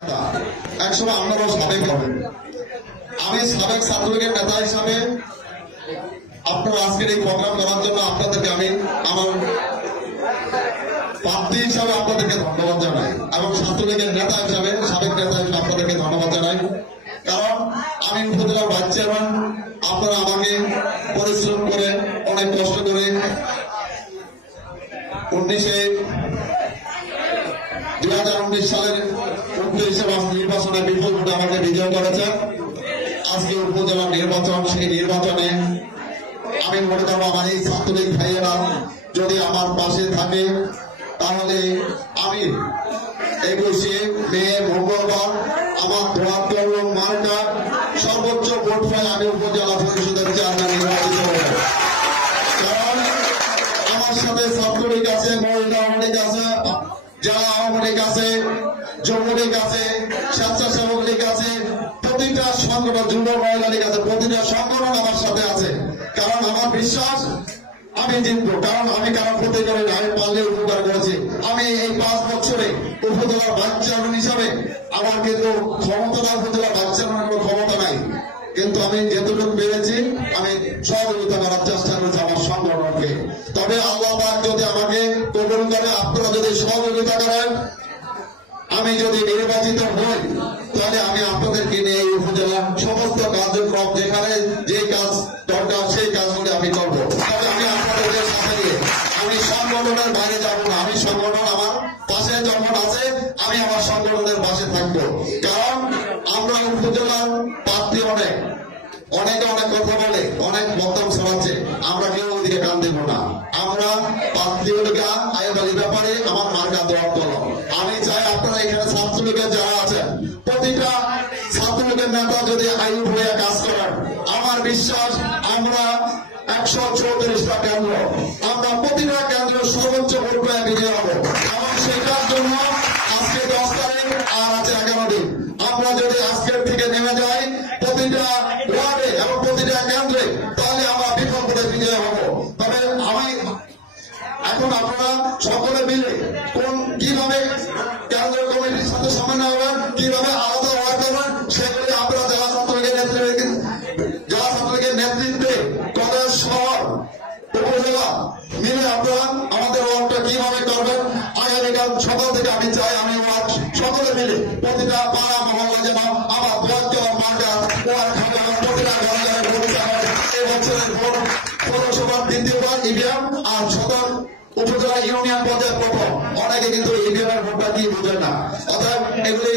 একসময় আপনারাও সাবেক হবেন। আমি সাবেক ছাত্রলীগের নেতা হিসাবে আপনার আজকের এই প্রোগ্রাম করার জন্য আপনাদেরকে আমি আমার প্রার্থী হিসাবে আপনাদেরকে ধন্যবাদ জানাই এবং ছাত্রলীগের নেতা হিসাবে সাবেক নেতা হিসাবে আপনাদেরকে ধন্যবাদ জানাই। কারণ আমি উপজেলার ভাইস চেয়ারম্যান, আপনারা আমাকে পরিশ্রম করে অনেক কষ্ট করে 2019 সালের 29 মার্চ নির্বাচনে বিপুল ভোটে আমাকে বিজয় করেছেন। আজকে উপজেলা নির্বাচন, সেই নির্বাচনে আমি মনে করবো আমার এই ছাত্রলীগ ভাইয়েরা যদি আমার পাশে থাকে তাহলে আমি 21শে মে মঙ্গলবার আমার দোয়ার মার্কা সর্বোচ্চ ভোট পাই আমি উপজেলা পরিষদের চেয়ারম্যান নির্বাচিত হব। কারণ আমার সাথে ছাত্রলীগ আছে, মহিলা আওয়ামী লীগ আছে, জেলা আওয়ামী লীগ আছে, যুবলীগ আছে, স্বেচ্ছাসেবক লীগ আছে, প্রতিটা সংগঠন, যুব মহিলা লীগ আছে, প্রতিটা সংগঠন আমার সাথে আছে। কারণ আমার বিশ্বাস আমি জিতবো, কারণ আমি কারো ক্ষতি করি না, আমি পারলে উপকার করেছি। আমি এই 5 বছরে উপজেলার ভাইস চেয়ারম্যান হিসাবে আমার কিন্তু ক্ষমতা, উপজেলার ভাইস চেয়ারম্যানের ক্ষমতা নাই, কিন্তু আমি যেটুকু পেরেছি আমি সহযোগিতা করার চেষ্টা করেছি আমার সংগঠনকে। তবে আল্লাহ পাক যদি আমাকে কবুল করে, আপনারা যদি সহযোগিতা করেন, আমি যদি নির্বাচিত হই তাহলে আমি আপনাদেরকে নিয়ে এই উপজেলার সমস্ত কার্যক্রম যেখানে যে কাজ দরকার সেই কাজগুলি আমি করবো। তবে আমি আপনাদের সাথে নিয়ে আমি সংগঠনের বাইরে যাবো না। আমি সংগঠন আমার পাশে যখন আছে আমি আমার সংগঠনের পাশে থাকবো। কারণ আমরা উপজেলার প্রার্থী অনেকে অনেক কথা বলে, অনেক বক্তব্য ছড়াচ্ছে, আমরা কেউ ওইদিকে কান দেব না। আমরা প্রার্থীগুলিকে আয়ের ব্যাপারে আমার মার্কা দেওয়ার দল। আমি চাই আপনারা এখানে ছাত্রলীগের যারা আছেন প্রতিটা ছাত্রলীগের নেতা যদি আয়ুব হয়ে কাজ করেন, আমার বিশ্বাস আমরা 134টা কেন্দ্র, আমরা প্রতিটা কেন্দ্র সর্বোচ্চ ভোট পেয়ে বিজয় হবো। এবং সেটার জন্য আজকে 10 তারিখ আর আছে 11 দিন। আমরা যদি আজকের থেকে নেমে যাই প্রতিটা ওয়ার্ডে এবং প্রতিটা কেন্দ্রে, তাহলে আমরা বিপুল ভোটে বিজয় হবো। তবে আমি এখন আপনারা সকলে মিলে কিভাবে কেন্দ্র কমিটির সাথে সমন্বয় হবেন, কিভাবে আলাদা ওয়ার্ড করবেন, সেগুলি আপনারা জেলা ছাত্রলীগের নেতৃত্বে কলেজ, শহর, উপজেলা মিলে আপনারা আমাদের ওয়ার্ডটা কিভাবে করবেন আগামীকাল সকাল থেকে আমি চাই আমি ওয়ার্ড সকলে মিলে প্রতিটা পাড়া মহল্লা যেন আমার ওয়ার্ড দেওয়ার মার্কা ওয়ার্ড খাবে এবং প্রতিটা ঘরে ঘরে ভোট হয়। এই বছরের ভোট পৌরসভার 2য় ইভিএম আর সদর উপজেলা ইউনিয়ন পর্যায়ে প্রথম। অনেকে কিন্তু ইভিএম এর ভোটটা কি বুঝেন না, অর্থাৎ এগুলি